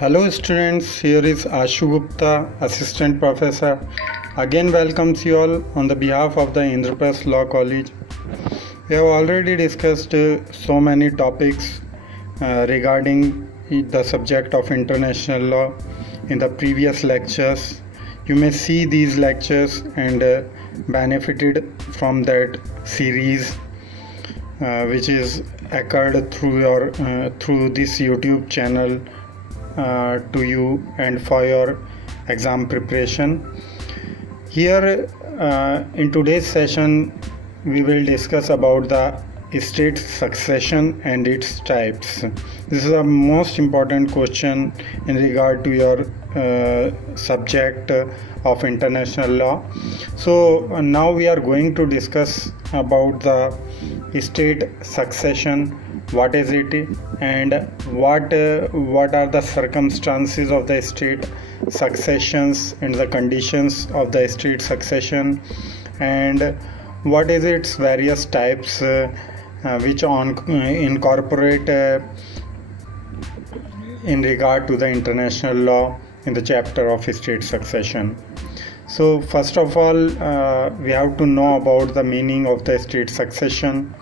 Hello students, here is Ashu Gupta, Assistant Professor. Again welcomes you all on the behalf of the Indraprasth Law College. We have already discussed so many topics regarding the subject of international law in the previous lectures. You may see these lectures and benefited from that series which is occurred through this YouTube channel to you and for your exam preparation. Here in today's session we will discuss about the state succession and its types. This is a most important question in regard to your subject of international law. So now we are going to discuss about the state succession. What is it and what are the circumstances of the state successions and the conditions of the state succession, and what is its various types which incorporate in regard to the international law in the chapter of state succession. So first of all we have to know about the meaning of the state succession,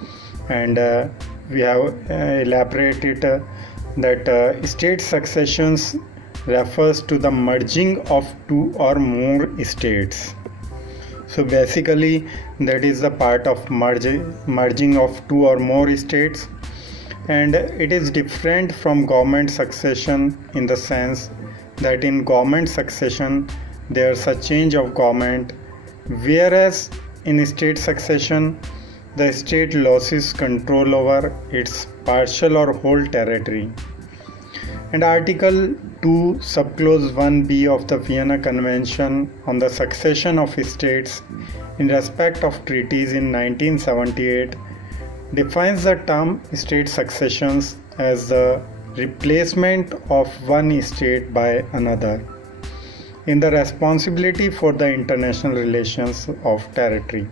and we have elaborated that state successions refers to the merging of two or more states. So basically that is the part of merging of two or more states, and it is different from government succession in the sense that in government succession there's a change of government, whereas in state succession the state loses control over its partial or whole territory. And Article 2, Subclause 1b of the Vienna Convention on the Succession of States in respect of treaties in 1978 defines the term state successions as the replacement of one state by another in the responsibility for the international relations of territory.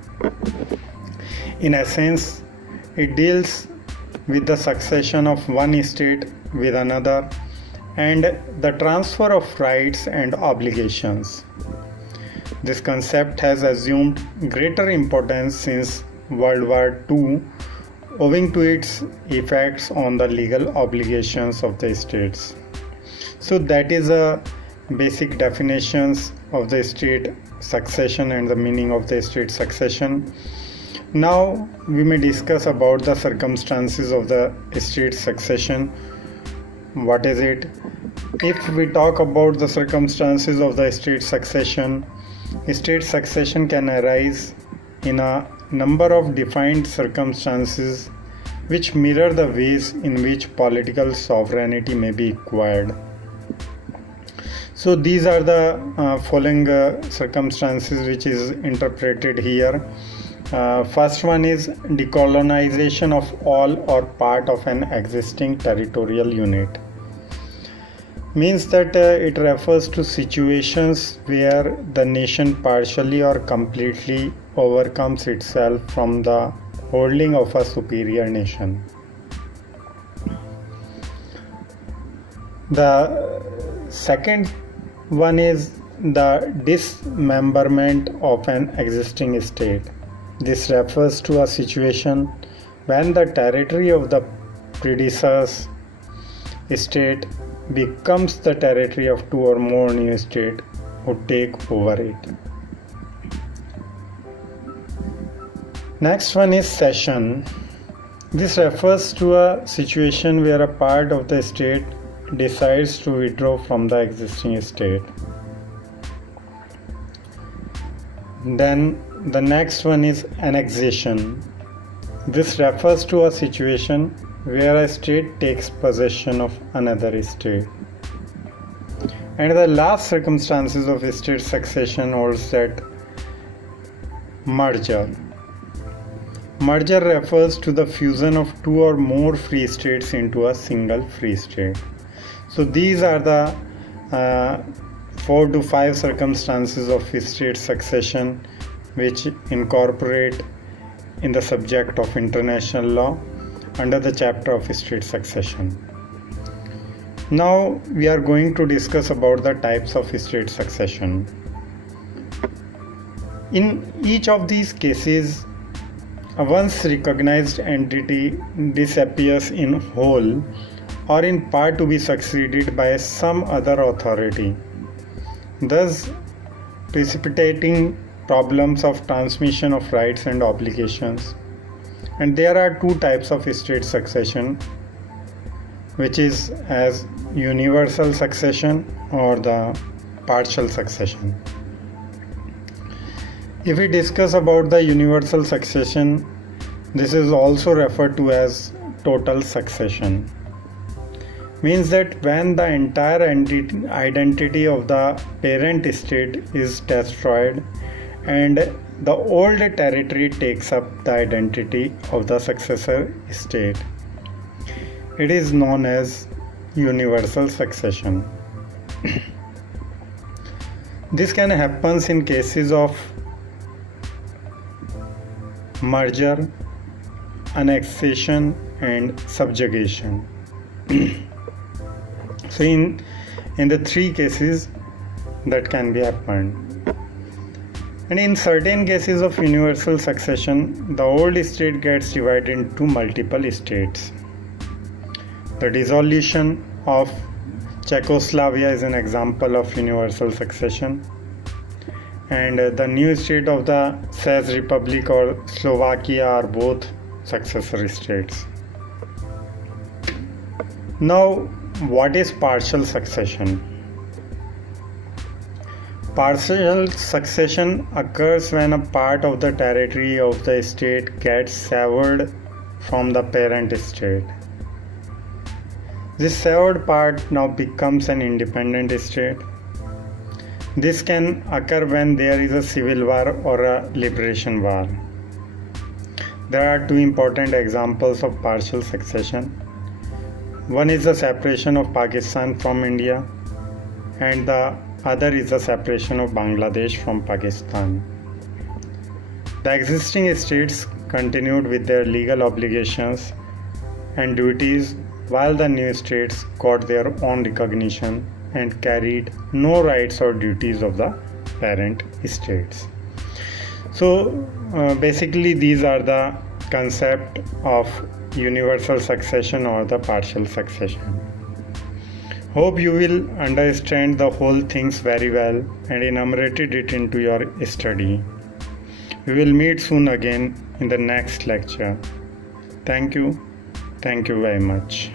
In essence, it deals with the succession of one state with another and the transfer of rights and obligations. This concept has assumed greater importance since World War II owing to its effects on the legal obligations of the states. So that is a basic definitions of the state succession and the meaning of the state succession. Now we may discuss about the circumstances of the state succession. What is it? If we talk about the circumstances of the state succession can arise in a number of defined circumstances which mirror the ways in which political sovereignty may be acquired. So these are the following circumstances which is interpreted here. First one is decolonization of all or part of an existing territorial unit. Means that it refers to situations where the nation partially or completely overcomes itself from the holding of a superior nation. The second one is the dismemberment of an existing state. This refers to a situation when the territory of the predecessor state becomes the territory of two or more new states who take over it. Next one is cession. This refers to a situation where a part of the state decides to withdraw from the existing state. Then the next one is annexation. This refers to a situation where a state takes possession of another state. And the last circumstances of state succession holds that merger. Merger refers to the fusion of two or more free states into a single free state. So these are the 4 to 5 circumstances of state succession which incorporate in the subject of international law under the chapter of state succession. Now we are going to discuss about the types of state succession. In each of these cases, a once recognized entity disappears in whole or in part to be succeeded by some other authority, thus precipitating problems of transmission of rights and obligations. And there are two types of state succession, which is as universal succession or the partial succession. If we discuss about the universal succession, this is also referred to as total succession. Means that when the entire identity of the parent state is destroyed and the old territory takes up the identity of the successor state, it is known as universal succession. This can happen in cases of merger, annexation and subjugation. So in the three cases that can be happened. And in certain cases of universal succession, the old state gets divided into multiple states. The dissolution of Czechoslovakia is an example of universal succession, and the new state of the Czech Republic or Slovakia are both successor states. Now, what is partial succession? Partial succession occurs when a part of the territory of the state gets severed from the parent state. This severed part now becomes an independent state. This can occur when there is a civil war or a liberation war. There are two important examples of partial succession. One is the separation of Pakistan from India, and the other is the separation of Bangladesh from Pakistan. The existing states continued with their legal obligations and duties, while the new states got their own recognition and carried no rights or duties of the parent states. So basically these are the concept of universal succession or the partial succession. Hope you will understand the whole things very well and enumerated it into your study. We will meet soon again in the next lecture. Thank you very much.